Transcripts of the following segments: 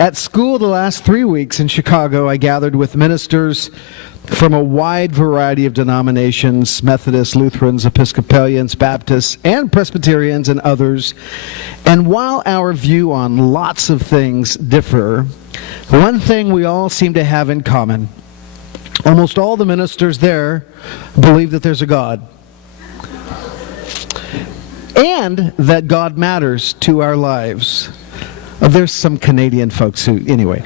At school the last 3 weeks in Chicago, I gathered with ministers from a wide variety of denominations: Methodists, Lutherans, Episcopalians, Baptists, and Presbyterians, and others. And while our view on lots of things differ, one thing we all seem to have in common: almost all the ministers there believe that there's a God, and that God matters to our lives. There's some Canadian folks who, anyway.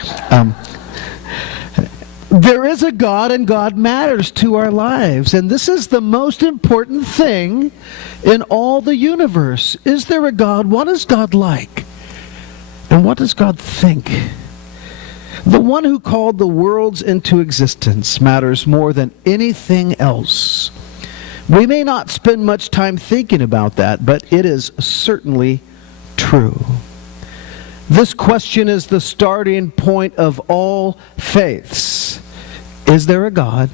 There is a God, and God matters to our lives. And this is the most important thing in all the universe. Is there a God? What is God like? And what does God think? The one who called the worlds into existence matters more than anything else. We may not spend much time thinking about that, but it is certainly true. This question is the starting point of all faiths. Is there a God?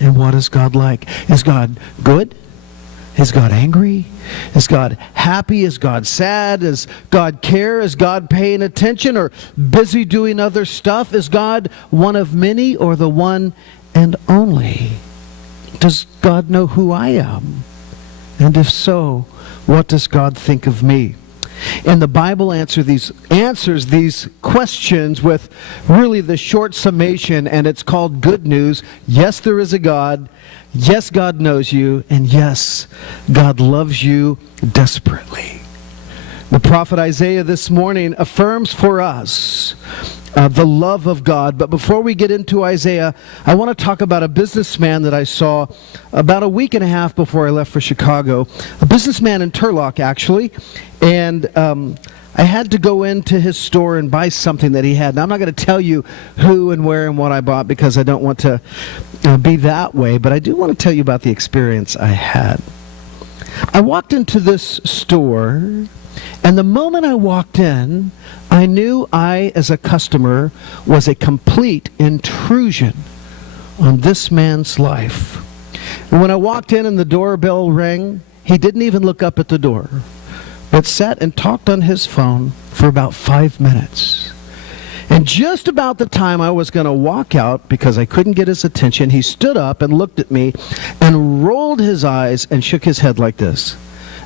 And what is God like? Is God good? Is God angry? Is God happy? Is God sad? Does God care? Is God paying attention or busy doing other stuff? Is God one of many or the one and only? Does God know who I am? And if so, what does God think of me? And the Bible answers these questions with really the short summation, and it's called good news. Yes, there is a God. Yes, God knows you. And yes, God loves you desperately. The prophet Isaiah this morning affirms for us the love of God. But before we get into Isaiah, I want to talk about a businessman that I saw about a week and a half before I left for Chicago. A businessman in Turlock, actually. And I had to go into his store and buy something that he had. Now, I'm not going to tell you who and where and what I bought because I don't want to be that way. But I do want to tell you about the experience I had. I walked into this store, and the moment I walked in, I knew I, as a customer, was a complete intrusion on this man's life. And when I walked in and the doorbell rang, he didn't even look up at the door, but sat and talked on his phone for about 5 minutes. And just about the time I was going to walk out because I couldn't get his attention, he stood up and looked at me and rolled his eyes and shook his head like this,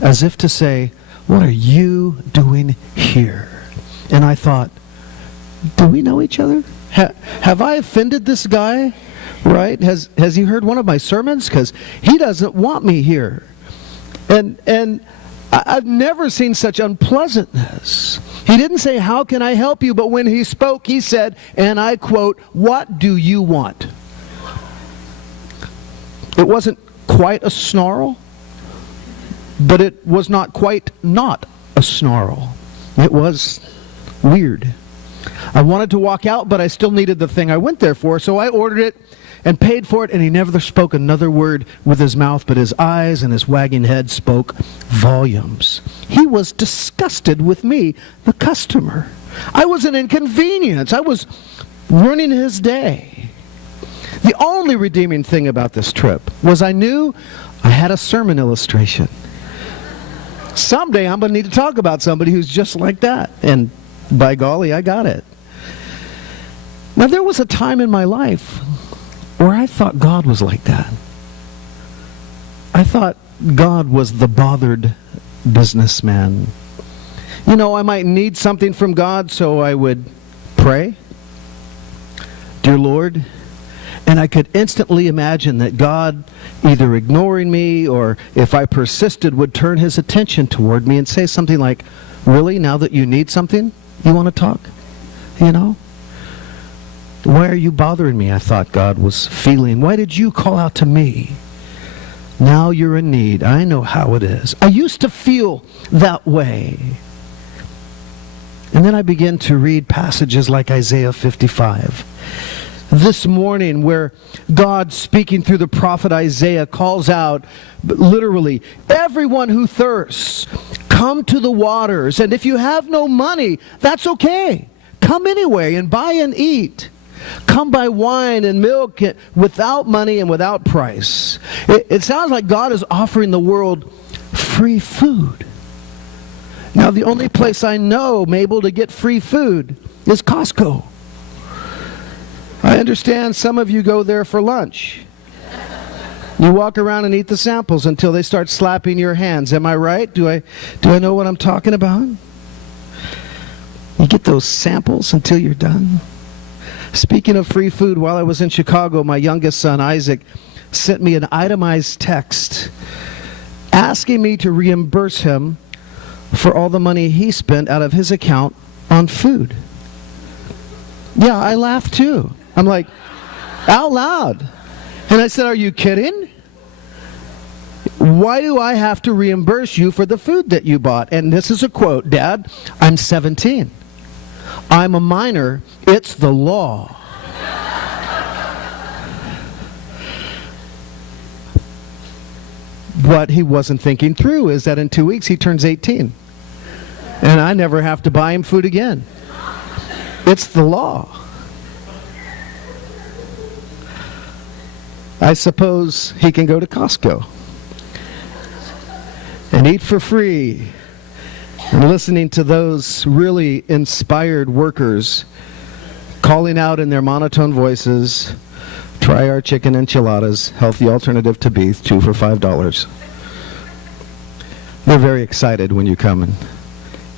as if to say, "What are you doing here?" And I thought, do we know each other? Have I offended this guy? Right? Has he heard one of my sermons? Because he doesn't want me here. And I've never seen such unpleasantness. He didn't say, "How can I help you?" But when he spoke, he said, and I quote, "What do you want?" It wasn't quite a snarl, but it was not quite not a snarl. It was weird. I wanted to walk out, but I still needed the thing I went there for, so I ordered it and paid for it, and he never spoke another word with his mouth, but his eyes and his wagging head spoke volumes. He was disgusted with me, the customer. I was an inconvenience. I was ruining his day. The only redeeming thing about this trip was I knew I had a sermon illustration. Someday I'm going to need to talk about somebody who's just like that. And by golly, I got it. Now, there was a time in my life where I thought God was like that. I thought God was the bothered businessman. You know, I might need something from God, so I would pray, "Dear Lord," and I could instantly imagine that God, either ignoring me or if I persisted, would turn his attention toward me and say something like, "Really, now that you need something, you want to talk? You know? Why are you bothering me?" I thought God was feeling. "Why did you call out to me? Now you're in need. I know how it is." I used to feel that way. And then I began to read passages like Isaiah 55. This morning, where God, speaking through the prophet Isaiah, calls out, literally, "Everyone who thirsts, come to the waters. And if you have no money, that's okay. Come anyway and buy and eat. Come buy wine and milk without money and without price." It sounds like God is offering the world free food. Now, the only place I know, Mabel, to get free food is Costco. I understand some of you go there for lunch. You walk around and eat the samples until they start slapping your hands. Am I right? Do I know what I'm talking about? You get those samples until you're done. Speaking of free food, while I was in Chicago, my youngest son, Isaac, sent me an itemized text asking me to reimburse him for all the money he spent out of his account on food. Yeah, I laughed too. I'm like, out loud. And I said, are you kidding? Why do I have to reimburse you for the food that you bought? And this is a quote, Dad, I'm 17. I'm a minor. It's the law. What he wasn't thinking through is that in 2 weeks he turns 18. And I never have to buy him food again. It's the law. I suppose he can go to Costco and eat for free, and listening to those really inspired workers calling out in their monotone voices, try our chicken enchiladas, healthy alternative to beef, 2 for $5. They're very excited when you come and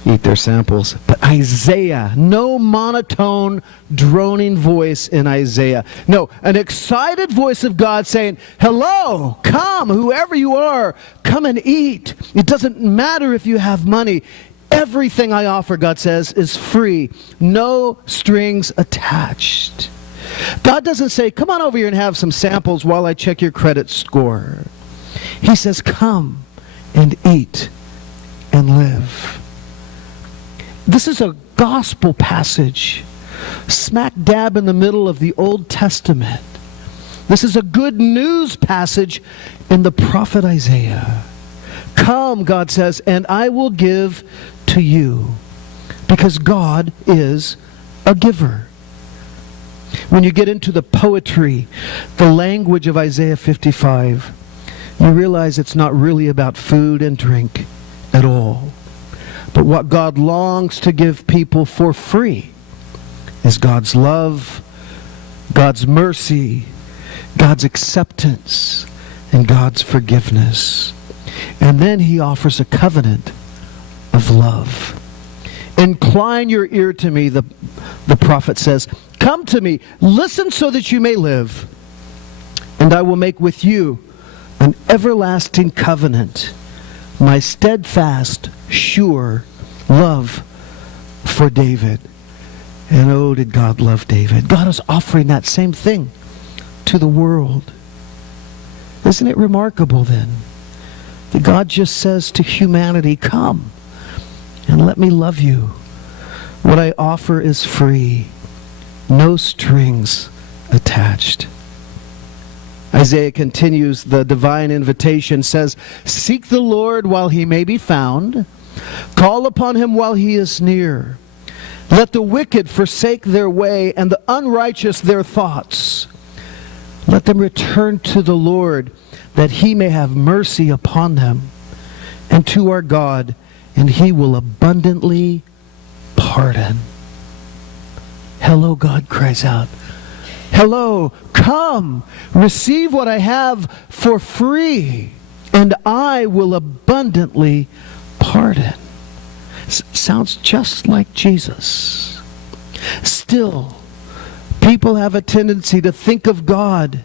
eat their samples. But Isaiah, no monotone, droning voice in Isaiah. No, an excited voice of God saying, hello, come, whoever you are, come and eat. It doesn't matter if you have money. Everything I offer, God says, is free. No strings attached. God doesn't say, come on over here and have some samples while I check your credit score. He says, come and eat and live. This is a gospel passage, smack dab in the middle of the Old Testament. This is a good news passage in the prophet Isaiah. Come, God says, and I will give to you, because God is a giver. When you get into the poetry, the language of Isaiah 55, you realize it's not really about food and drink at all. But what God longs to give people for free is God's love, God's mercy, God's acceptance, and God's forgiveness. And then he offers a covenant of love. Incline your ear to me, the prophet says. Come to me, listen so that you may live, and I will make with you an everlasting covenant, my steadfast, sure love for David. And oh, did God love David. God is offering that same thing to the world. Isn't it remarkable then that God just says to humanity, come and let me love you. What I offer is free. No strings attached. Isaiah continues the divine invitation, says, seek the Lord while he may be found. Call upon him while he is near. Let the wicked forsake their way and the unrighteous their thoughts. Let them return to the Lord, that he may have mercy upon them, and to our God, and he will abundantly pardon. Hello, God cries out. Hello, come, receive what I have for free, and I will abundantly pardon. Sounds just like Jesus. Still, people have a tendency to think of God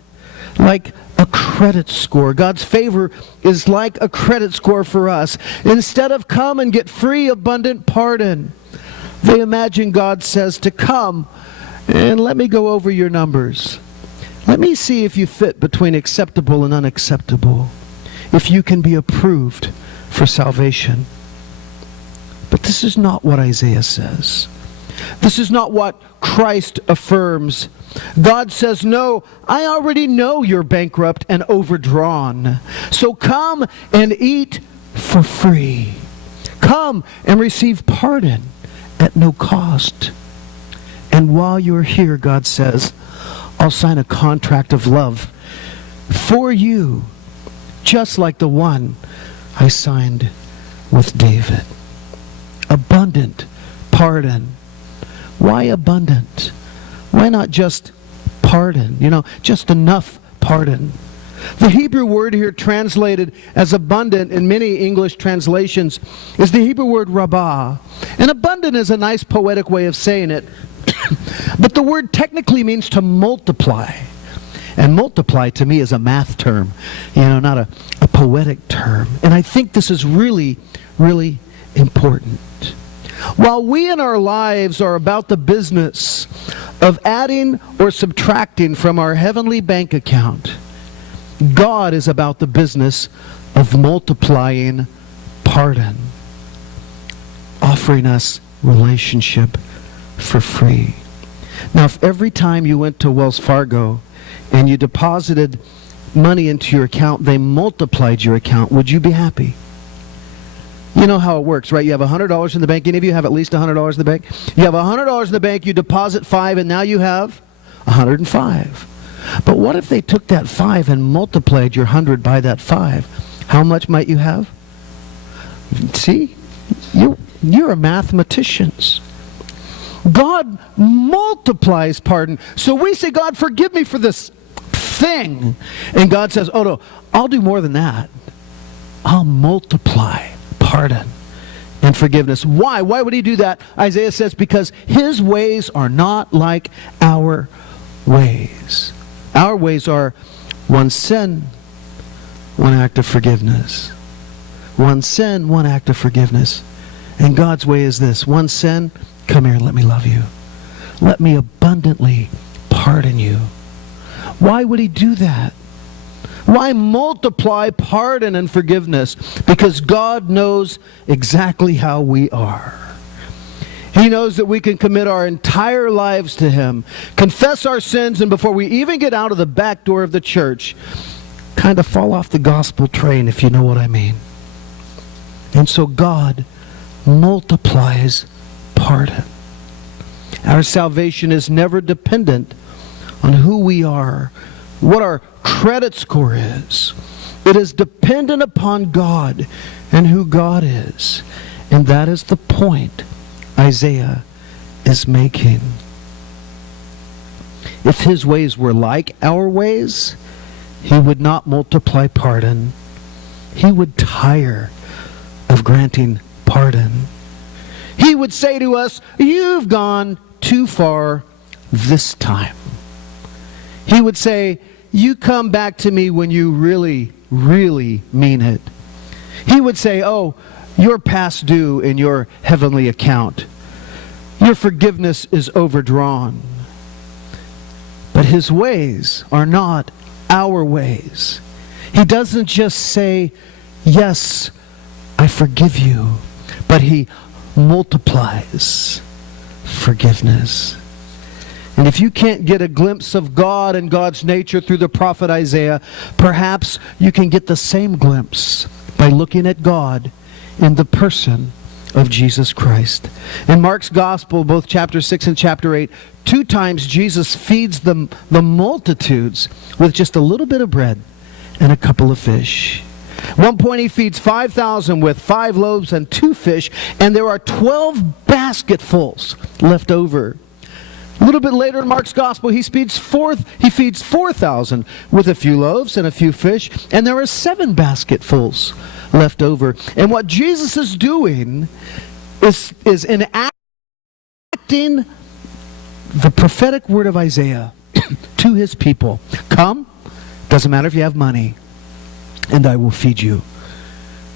like a credit score. God's favor is like a credit score for us. Instead of come and get free, abundant pardon, they imagine God says to come and let me go over your numbers. Let me see if you fit between acceptable and unacceptable, if you can be approved for salvation. But this is not what Isaiah says. This is not what Christ affirms. God says, no, I already know you're bankrupt and overdrawn. So come and eat for free. Come and receive pardon at no cost. And while you're here, God says, I'll sign a contract of love for you, just like the one I signed with David. abundant pardon. Why abundant? Why not just pardon? Just enough pardon. The Hebrew word here translated as abundant in many English translations is the Hebrew word rabbah. And abundant is a nice poetic way of saying it. But the word technically means to multiply. And multiply to me is a math term, not a poetic term. And I think this is really, really important. While we in our lives are about the business of adding or subtracting from our heavenly bank account, God is about the business of multiplying pardon, offering us relationship for free. Now, if every time you went to Wells Fargo and you deposited money into your account, they multiplied your account, would you be happy? You know how it works, right? You have $100 in the bank. Any of you have at least $100 in the bank? You have $100 in the bank, you deposit 5, and now you have 105. But what if they took that 5 and multiplied your 100 by that 5? How much might you have? See? You're a mathematicians. God multiplies pardon. So we say, God, forgive me for this thing. And God says, oh no, I'll do more than that. I'll multiply pardon and forgiveness. Why? Why would he do that? Isaiah says, because his ways are not like our ways. Our ways are one sin, one act of forgiveness. One sin, one act of forgiveness. And God's way is this: one sin, come here, let me love you. Let me abundantly pardon you. Why would he do that? Why multiply pardon and forgiveness? Because God knows exactly how we are. He knows that we can commit our entire lives to him, confess our sins, and before we even get out of the back door of the church, kind of fall off the gospel train, if you know what I mean. And so God multiplies pardon. Our salvation is never dependent on who we are, what our credit score is. It is dependent upon God and who God is. And that is the point Isaiah is making. If his ways were like our ways, he would not multiply pardon. He would tire of granting pardon. He would say to us, you've gone too far this time. He would say, you come back to me when you really, really mean it. He would say, oh, you're past due in your heavenly account. Your forgiveness is overdrawn. But his ways are not our ways. He doesn't just say, yes, I forgive you, but he multiplies forgiveness. And if you can't get a glimpse of God and God's nature through the prophet Isaiah, perhaps you can get the same glimpse by looking at God in the person of Jesus Christ. In Mark's Gospel, both chapter 6 and chapter 8, 2 times Jesus feeds the multitudes with just a little bit of bread and a couple of fish. One point he feeds 5,000 with 5 loaves and 2 fish, and there are 12 basketfuls left over. A little bit later in Mark's Gospel, he feeds 4,000 with a few loaves and a few fish, and there are 7 basketfuls left over. And what Jesus is doing is enacting the prophetic word of Isaiah to his people. Come, doesn't matter if you have money, and I will feed you,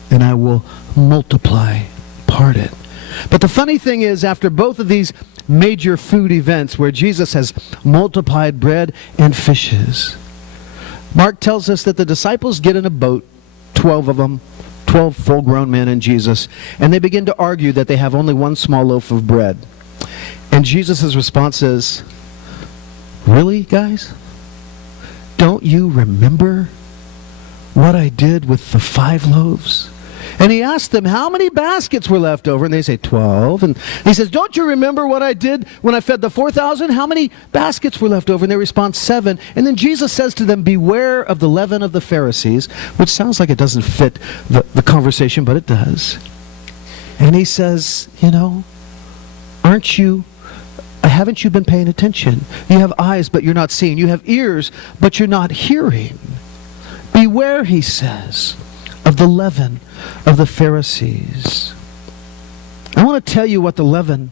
and I will multiply pardon. But the funny thing is, after both of these major food events where Jesus has multiplied bread and fishes, Mark tells us that the disciples get in a boat, 12 of them, 12 full-grown men and Jesus, and they begin to argue that they have only one small loaf of bread. And Jesus' response is, really, guys? Don't you remember what I did with the 5 loaves? And he asked them how many baskets were left over, and they say 12. And he says, don't you remember what I did when I fed the 4,000? How many baskets were left over? And they respond, 7. And then Jesus says to them, beware of the leaven of the Pharisees, which sounds like it doesn't fit the conversation, but it does. And he says, haven't you been paying attention? You have eyes, but you're not seeing. You have ears, but you're not hearing. Beware, he says, of the leaven of the Pharisees. I want to tell you what the leaven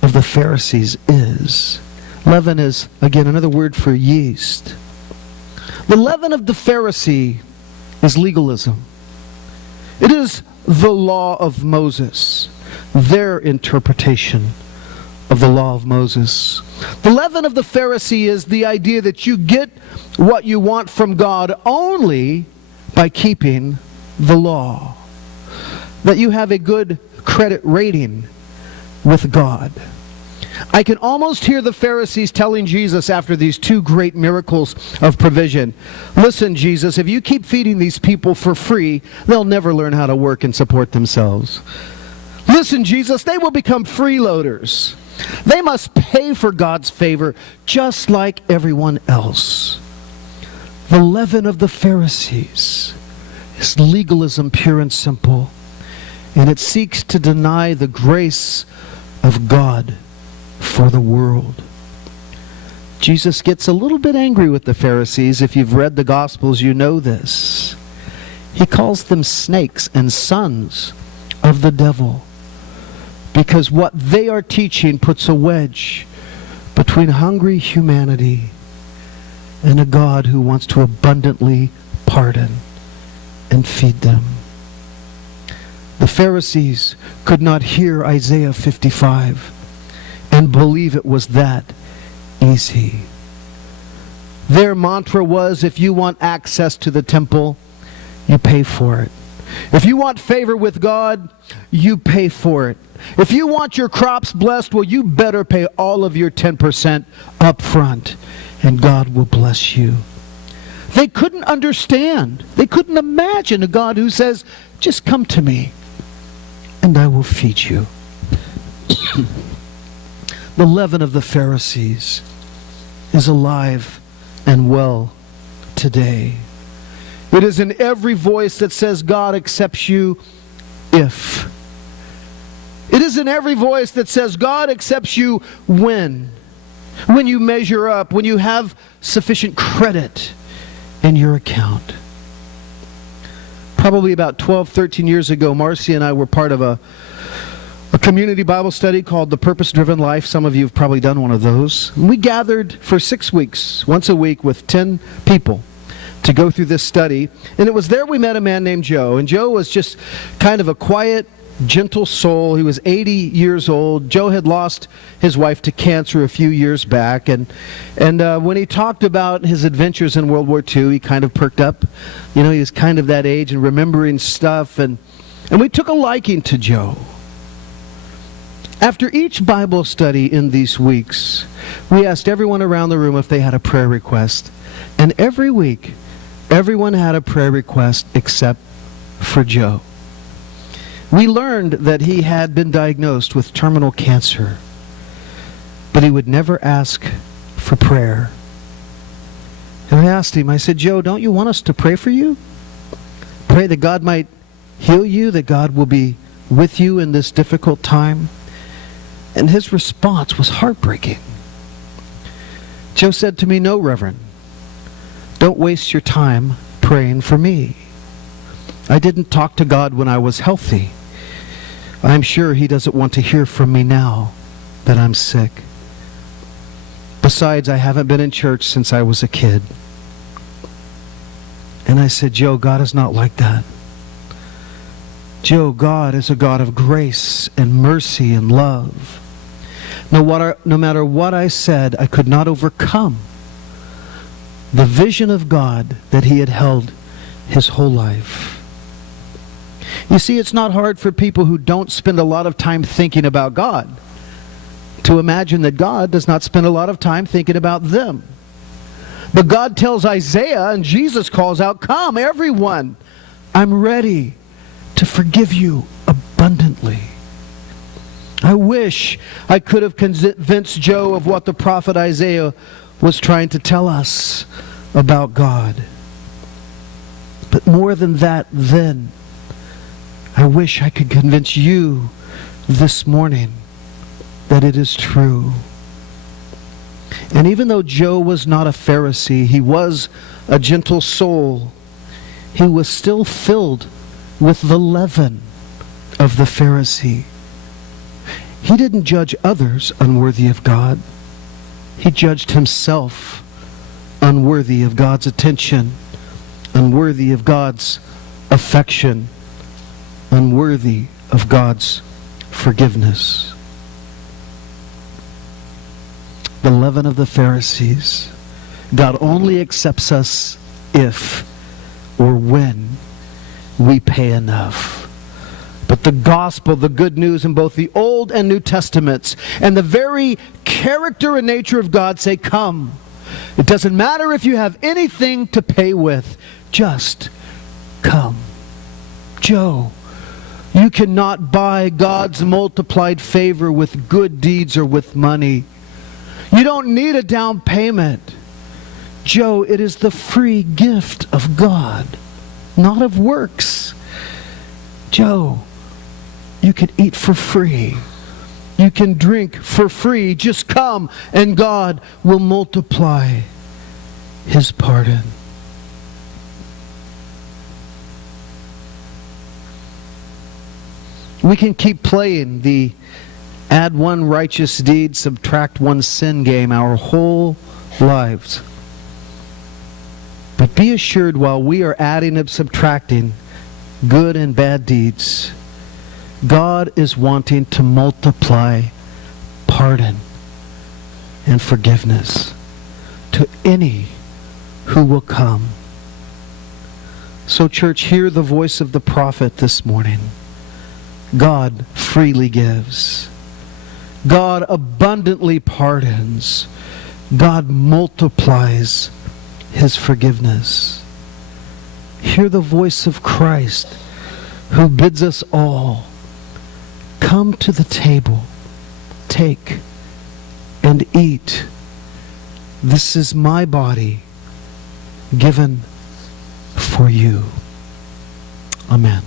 of the Pharisees is. Leaven is, again, another word for yeast. The leaven of the Pharisee is legalism. It is the law of Moses, their interpretation of the law of Moses. The leaven of the Pharisee is the idea that you get what you want from God only by keeping the law. That you have a good credit rating with God. I can almost hear the Pharisees telling Jesus after these two great miracles of provision, listen, Jesus, if you keep feeding these people for free, they'll never learn how to work and support themselves. Listen, Jesus, they will become freeloaders. They must pay for God's favor just like everyone else. The leaven of the Pharisees is legalism pure and simple, and it seeks to deny the grace of God for the world. Jesus gets a little bit angry with the Pharisees. If you've read the Gospels, you know this. He calls them snakes and sons of the devil, because what they are teaching puts a wedge between hungry humanity and a God who wants to abundantly pardon and feed them. The Pharisees could not hear Isaiah 55 and believe it was that easy. Their mantra was, if you want access to the temple, you pay for it. If you want favor with God, you pay for it. If you want your crops blessed, well, you better pay all of your 10% up front, and God will bless you. They couldn't understand. They couldn't imagine a God who says, just come to me, and I will feed you. The leaven of the Pharisees is alive and well today. It is in every voice that says God accepts you if. It is in every voice that says God accepts you when you measure up, when you have sufficient credit in your account. Probably about 12, 13 years ago, Marcy and I were part of a community Bible study called The Purpose-Driven Life. Some of you have probably done one of those. And we gathered for 6 weeks, once a week, with 10 people to go through this study. And it was there we met a man named Joe. And Joe was just kind of a quiet, gentle soul. He was 80 years old. Joe had lost his wife to cancer a few years back. And when he talked about his adventures in World War II, he kind of perked up. He was kind of that age and remembering stuff. And we took a liking to Joe. After each Bible study in these weeks, we asked everyone around the room if they had a prayer request. And every week, everyone had a prayer request except for Joe. We learned that he had been diagnosed with terminal cancer, but he would never ask for prayer. And I asked him, I said, Joe, don't you want us to pray for you? Pray that God might heal you, that God will be with you in this difficult time? And his response was heartbreaking. Joe said to me, no, Reverend, don't waste your time praying for me. I didn't talk to God when I was healthy. I'm sure he doesn't want to hear from me now that I'm sick. Besides, I haven't been in church since I was a kid. And I said, Joe, God is not like that. Joe, God is a God of grace and mercy and love. No matter what I said, I could not overcome the vision of God that he had held his whole life. You see, it's not hard for people who don't spend a lot of time thinking about God to imagine that God does not spend a lot of time thinking about them. But God tells Isaiah, and Jesus calls out, come, everyone, I'm ready to forgive you abundantly. I wish I could have convinced Joe of what the prophet Isaiah was trying to tell us about God. But more than that, then, I wish I could convince you this morning that it is true. And even though Joe was not a Pharisee, he was a gentle soul, he was still filled with the leaven of the Pharisee. He didn't judge others unworthy of God. He judged himself unworthy of God's attention, unworthy of God's affection, unworthy of God's forgiveness. The leaven of the Pharisees. God only accepts us if or when we pay enough. But the gospel, the good news in both the Old and New Testaments, and the very character and nature of God say, come. It doesn't matter if you have anything to pay with. Just come. Joe, you cannot buy God's multiplied favor with good deeds or with money. You don't need a down payment. Joe, it is the free gift of God, not of works. Joe, you can eat for free. You can drink for free. Just come and God will multiply His pardon. We can keep playing the add one righteous deed, subtract one sin game our whole lives. But be assured, while we are adding and subtracting good and bad deeds, God is wanting to multiply pardon and forgiveness to any who will come. So, church, hear the voice of the prophet this morning. God freely gives. God abundantly pardons. God multiplies His forgiveness. Hear the voice of Christ, who bids us all, come to the table, take and eat. This is my body given for you. Amen.